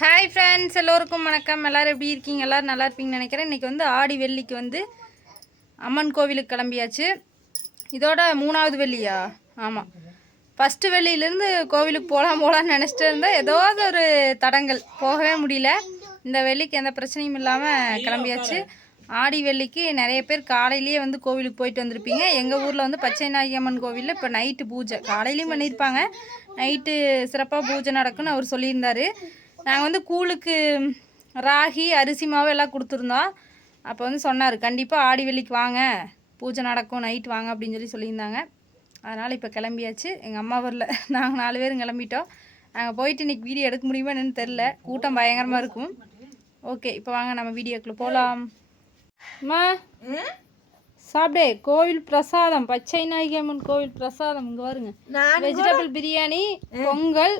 Hi friends, எல்லோருக்கும் வணக்கம். எல்லோரும் எப்படி இருக்கீங்க? எல்லோரும் நல்லா இருப்பீங்கன்னு நினைக்கிறேன். இன்றைக்கி வந்து ஆடி வெள்ளிக்கு வந்து அம்மன் கோவிலுக்கு கிளம்பியாச்சு. இதோட 3வது வெள்ளியா? ஆமாம், ஃபஸ்ட்டு வெள்ளியிலேருந்து கோவிலுக்கு போகலான்னு நினச்சிட்டு இருந்தேன். ஏதாவது ஒரு தடங்கள், போகவே முடியல. இந்த வெள்ளிக்கு எந்த பிரச்சனையும் இல்லாமல் கிளம்பியாச்சு. ஆடி வெள்ளிக்கு நிறைய பேர் காலையிலேயே வந்து கோவிலுக்கு போயிட்டு வந்திருப்பீங்க. எங்கள் ஊரில் வந்து பச்சை நாயகி அம்மன் கோவிலில் இப்போ நைட்டு பூஜை, காலையிலையும் பண்ணியிருப்பாங்க, நைட்டு சிறப்பாக பூஜை நடக்குன்னு அவர் சொல்லியிருந்தார். நாங்கள் வந்து கூழுக்கு ராகி அரிசி மாவு எல்லாம் கொடுத்துருந்தோம். அப்போ வந்து சொன்னார், கண்டிப்பாக ஆடி வெள்ளிக்கு வாங்க, பூஜை நடக்கும், நைட்டு வாங்க அப்படின்னு சொல்லியிருந்தாங்க. அதனால் இப்போ கிளம்பியாச்சு. எங்கள் அம்மா வரல, நாங்கள் 4 பேரும் கிளம்பிட்டோம். நாங்கள் போயிட்டு இன்றைக்கி வீடியோ எடுக்க முடியுமா என்னன்னு தெரில, கூட்டம் பயங்கரமாக இருக்கும். ஓகே, இப்போ வாங்க நம்ம வீடியோக்குள்ளே போகலாம். அம்மா சாப்பிடே, கோவில் பிரசாதம், பச்சை நாயகி அம்மன் கோவில் பிரசாதம். இங்கே வருங்க, வெஜிடபிள் பிரியாணி, பொங்கல்,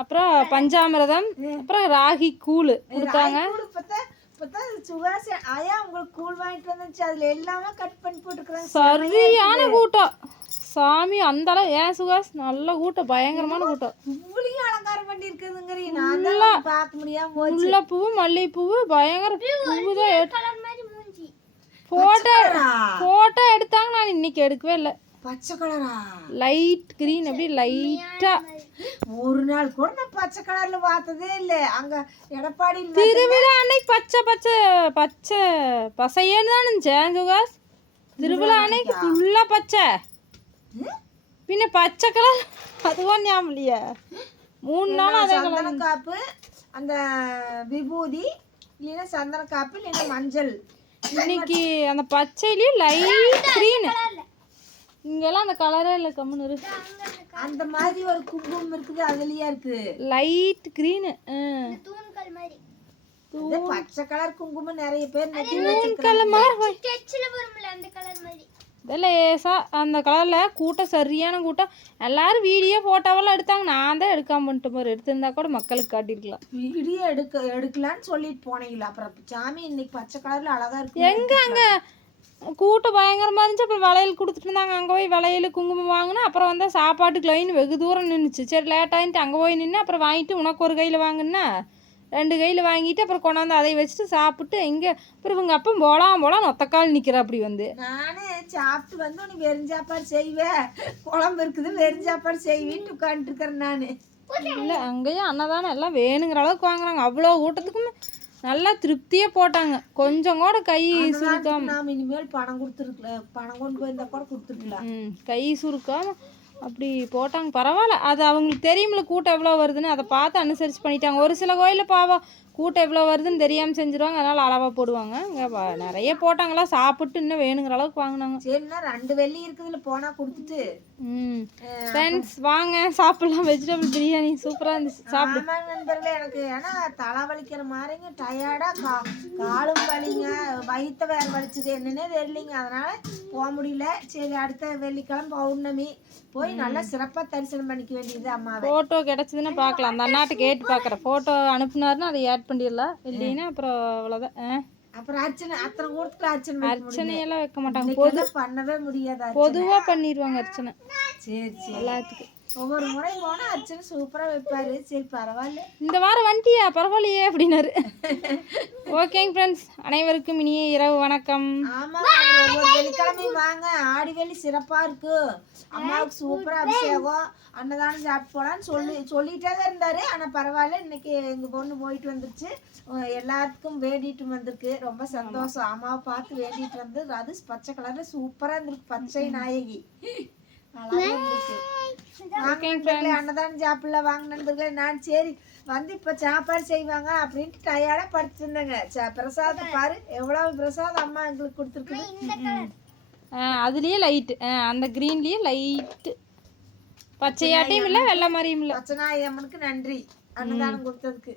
அப்புறம் பஞ்சாமிரதம், அப்புறம் ராகி கூழ் கொடுத்தாங்க. சரியான கூட்டம் சாமி, அந்த அளவு. ஏன் சுகாஸ், நல்ல கூட்டம், பயங்கரமான கூட்டம். முல்லைப்பூ, மல்லிகைப்பூ, பயங்கர பூ தான். போட்டோ எடுத்தாங்க, நான் இன்னைக்கு எடுக்கவே இல்லை. பச்சை கலரா, லைட் கிரீன், அப்படி லைட்டா. ஒரு நாள் கூட நான் பச்சை கலர்ல பார்த்ததே இல்ல. அங்க எடப்பாடி திருவிழா அன்னைக்கு பச்சை பச்சை பச்சை பசையன்னு தான் இருந்துச்சேன் சுகாஸ். திருவிழா அன்னைக்கு ஃபுல்லா பச்சை, பின்ன பச்சை கலர் அதுவும் ஞாபகம் இல்லையா? 3 நாள் அதே சந்தன காப்பு, அந்த விபூதி, இல்லைன்னா சந்தன காப்பு, இல்லைன்னா மஞ்சள். இன்னைக்கு அந்த பச்சையிலயும் லைட் கிரீன். இங்கெல்லாம் அந்த கலரே இல்லை, கம்முன்னு இருக்கு. அந்த மாதிரி ஒரு குங்குமம் இருக்குது, அதுலயா இருக்கு லைட் கிரீன். பச்சை கலர் குங்குமம் நிறைய பேர் லேசா அந்த கலர்ல கூட்டம், சரியான கூட்டம். எல்லாரும் வீடியோ போட்டோவெல்லாம் எடுத்தாங்க. நான் தான் எடுக்காம பண்ணிட்டு போறேன். எடுத்திருந்தா கூட மக்களுக்கு காட்டிருக்கலாம். வீடியோ எடுக்கலான்னு சொல்லிட்டு போனீங்களா? அப்புறம் சாமி இன்னைக்கு பச்சை கலர்ல அழகா இருக்கு. எங்க அங்க கூட்டம் பயங்கரமாக இருந்துச்சு. அப்புறம் வளையல் கொடுத்துட்டு இருந்தாங்க. அங்கே போய் வளையல் குங்குமம் வாங்கினா. அப்புறம் வந்து சாப்பாட்டுக்கு லைன் வெகு தூரம் நின்றுச்சு. சரி லேட்டாகிட்டு அங்கே போய் நின்று அப்புறம் வாங்கிட்டு உனக்கு ஒரு கையில் வாங்கினா 2 கையில் வாங்கிட்டு அப்புறம் கொண்டாந்து அதை வச்சுட்டு சாப்பிட்டு எங்கே அப்புறம் இவங்க அப்போ போலாம் ஒத்தக்கால் நிற்கிற. அப்படி வந்து நானே சாப்பிட்டு வந்து உனக்கு வெறிஞ்சாப்பாடு செய்வேன், குழம்பு இருக்குது வெறிஞ்சாப்பாடு செய்வேன்ட்டு உட்காந்துட்டு இருக்கிறேன். நான் இல்லை, அங்கேயும் அன்னதானம் எல்லாம் வேணுங்கிற அளவுக்கு வாங்குறாங்க. அவ்வளோ ஊட்டத்துக்கும் நல்லா திருப்தியாக போட்டாங்க. கொஞ்சம் கூட கை சுருக்காம. நாம் இனிமேல் பணம் கொடுத்துருக்கல, பணம் கொண்டு போயிருந்தா கூட கொடுத்துருக்கலாம். கை சுருக்காம அப்படி போட்டாங்க. பரவாயில்ல, அது அவங்களுக்கு தெரியுமில்ல கூட்டம் எவ்வளோ வருதுன்னு. அதை பார்த்து அனுசரித்து பண்ணிட்டாங்க. ஒரு சில கோயிலில் பாவம் கூட்டம் எவ்வளோ வருதுன்னு தெரியாமல் செஞ்சுருவாங்க, அதனால் அளவாக போடுவாங்க. இங்கே நிறைய போட்டாங்களா, சாப்பிட்டு இன்னும் வேணுங்கிற அளவுக்கு வாங்கினாங்க. சரிண்ணா, 2 வெள்ளி இருக்குதுல, போனால் கொடுத்துட்டு. ஃப்ரெண்ட்ஸ் வாங்க சாப்பிட்லாம். வெஜிடபிள் பிரியாணி சூப்பராக இருந்துச்சு, சாப்பிடு. நண்பர்களே, எனக்கு ஏன்னா தலை வலிக்கிற மாதிரிங்க, டயர்டாக காலும் வலிங்க, வயிற்ற வேற வலிச்சுது, என்னன்னே தெரியலிங்க. அதனால் போக முடியல. சரி, அடுத்த வெள்ளிக்கிழமை பௌர்ணமி போய் நல்லா சிறப்பாக தரிசனம் பண்ணிக்க வேண்டியது. அம்மா ஃபோட்டோ கிடச்சிதுன்னு பார்க்கலாம். அந்த அண்ணாட்ட கேட்டு பார்க்குறேன். ஃபோட்டோ அனுப்புனாருன்னா அதை ஆட் பண்ணிடலாம், இல்லைன்னா அப்புறம் அவ்வளோதான். அப்புறம் அத்தனை கூடத்துல அர்ச்சனையெல்லாம் வைக்க மாட்டாங்க. பண்ணவே முடியாது, பொதுவாக பண்ணிடுவாங்க அர்ச்சனை. சரி எல்லாத்துக்கும் ஒவ்வொரு முறை போனா அர்ச்சனை சூப்பரா வைப்பாரு. சரி பரவாயில்ல, இந்த வாரம் வந்துட்டியா, பரவாயில்லையே அப்படின்னாரு. ஓகேங்க ஃப்ரெண்ட்ஸ், அனைவருக்கும் இனிய இரவு வணக்கம். ஆமா, ஒவ்வொரு வெள்ளிக்கிழமையும் வாங்க, ஆடி வெள்ளி சிறப்பா இருக்கு. அம்மாவுக்கு சூப்பரா அபிஷேகம், அன்னதானம் சாப்பிட்டு போலான்னு சொல்லிட்டே தான் இருந்தாரு. ஆனா பரவாயில்ல, இன்னைக்கு எங்க பொண்ணு போயிட்டு வந்துருச்சு, எல்லாத்துக்கும் வேண்டிட்டு வந்திருக்கு. ரொம்ப சந்தோஷம். அம்மாவை பார்த்து வேண்டிட்டு வந்து, அது பச்சை கலர்ல சூப்பரா இருந்திருக்கு, பச்சை நாயகி நல்லா இருந்துச்சு. அன்னதானம் சாப்பிடல வாங்க நண்பர்களே. நான் சரி வந்து இப்ப சாப்பாடு செய்வாங்க அப்படின்ட்டு டயர்டா படுத்து இருந்தேங்க. பிரசாதம் பாரு, எவ்வளவு பிரசாதம் அம்மா எங்களுக்கு கொடுத்துருக்கு. அதுலயே லைட், அந்த கிரீன்லயே லைட், பச்சையாட்டையும் இல்லை வெள்ளை மாதிரியும் இல்லை. பச்சை நாயகி அம்மனுக்கு நன்றி, அன்னதானம் கொடுத்ததுக்கு.